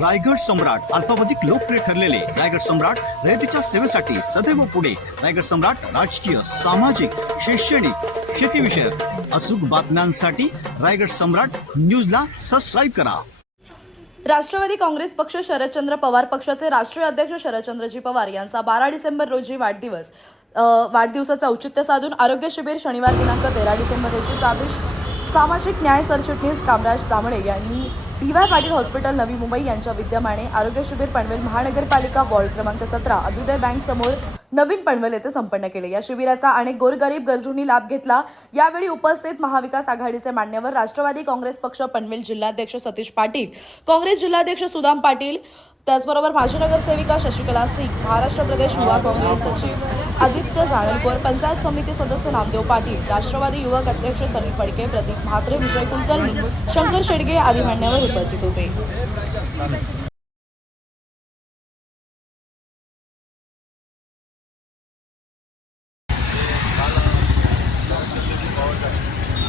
रायगड सम्राट अल्पावधिक लोकप्रिय ठरलेले रायगड सम्राट रयतेच्या सेवेसाठी सदैव पुढे. रायगड सम्राट राजकीय सामाजिक शैक्षणिक शेतीविषयक अचूक बातम्यांसाठी रायगड सम्राट न्यूजला सबस्क्राईब करा. राष्ट्रवादी काँग्रेस पक्ष शरदचंद्र पवार पक्षाचे राष्ट्रीय अध्यक्ष शरदचंद्रजी पवार यांचा बारा डिसेंबर रोजी वाढदिवस वाढदिवसाचं औचित्य साधून आरोग्य शिबिर शनिवार दिनांक तेरा डिसेंबर रोजी प्रादेशिक सामाजिक न्याय सरचिटणीस कामराज जांभळे यांनी D Y Patil hospital Navi Mumbai यांच्या विद्यमाने आरोग्य शिबिर पनवेल महानगरपालिका वॉर्ड क्रमांक सतरा अभ्युदय बँक समोर नवीन पनवेल येथे संपन्न केले. या शिबिराचा अनेक गोरगरीब गरजूंनी लाभ घेतला. यावेळी उपस्थित महाविकास आघाडीचे मान्यवर राष्ट्रवादी काँग्रेस पक्ष पनवेल जिल्हाध्यक्ष सतीश पाटील काँग्रेस जिल्हाध्यक्ष सुदाम पाटील त्याचबरोबर माजी नगरसेविका शशिकला सिंग महाराष्ट्र प्रदेश युवा काँग्रेस सचिव आदित्य जाळकर पंचायत समिती सदस्य नामदेव पाटील राष्ट्रवादी युवक अध्यक्ष सनी फडके प्रदीप म्हात्रे विजय कुलकर्णी शंकर शेडगे आदी मान्यवर उपस्थित होते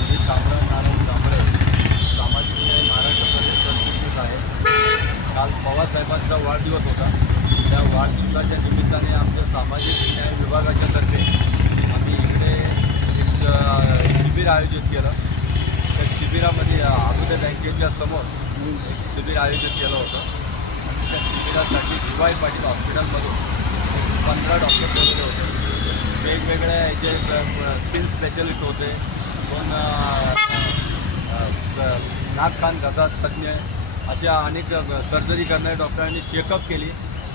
मी कामराज नारायण कांबळे सामाजिक न्याय महाराष्ट्र प्रदेश सरचिटणीस आहे काल पवारसाहेबांचा वाढदिवस होता. त्या वाढदिवसाच्या निमित्ताने आमच्या सामाजिक न्याय विभागाच्या तर्फे आम्ही इकडे एक शिबिर आयोजित केलं. त्या शिबिरामध्ये अगोदर बँकेच्या समोर एक शिबिर आयोजित केलं होतं. आणि त्या शिबिरासाठी शिवाय पाटील हॉस्पिटलमधून पंधरा डॉक्टर बोलले होते. वेगवेगळ्या याचे स्किन स्पेशलिस्ट होते. दोन नागखान अ, घसा तज्ज्ञ अशा अनेक सर्जरी करणाऱ्या डॉक्टरांनी चेकअप केली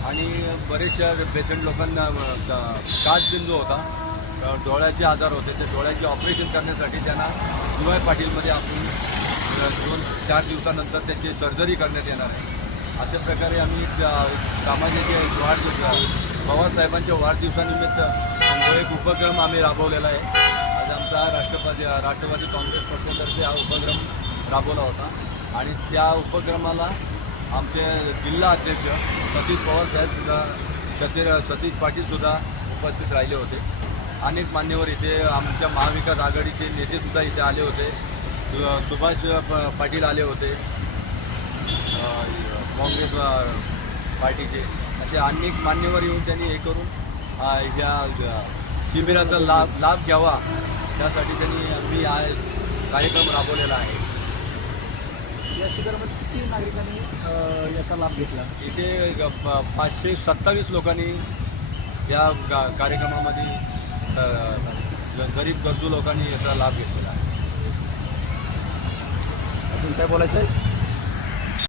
आणि बरेचशा पेशंट लोकांना काचबिंदू होता. डोळ्याचे आजार होते. ते डोळ्याचे ऑपरेशन करण्यासाठी त्यांना डी पाटीलमध्ये आपण दोन चार दिवसानंतर त्याची सर्जरी करण्यात येणार आहे. अशा प्रकारे आम्ही सामाजिक वाढदिवस पवारसाहेबांच्या वाढदिवसानिमित्त एक उपक्रम आम्ही राबवलेला आहे. आज आमचा राष्ट्रवादी राष्ट्रवादी काँग्रेस पक्षातर्फे हा उपक्रम राबवला होता. आणि त्या उपक्रमाला आमचे जिल्हा अध्यक्ष सतीश पवार साहेबसुद्धा सती सतीश पाटीलसुद्धा उपस्थित राहिले होते. अनेक मान्यवर इथे आमच्या महाविकास आघाडीचे नेतेसुद्धा इथे आले होते. सुभाष प- पाटील आले होते. काँग्रेस पार्टीचे असे अनेक मान्यवर येऊन त्यांनी हे करून अ, ह्या शिबिराचा लाभ लाभ घ्यावा. त्यासाठी त्यांनी मी आज कार्यक्रम राबवलेला आहे. या शिबिरामध्ये किती नागरिकांनी याचा लाभ घेतला? इथे पाचशे सत्तावीस लोकांनी या गा- कार्यक्रमामध्ये गरीब गरजू लोकांनी याचा लाभ घेतलेला आहे. अजून काय बोलायचं आहे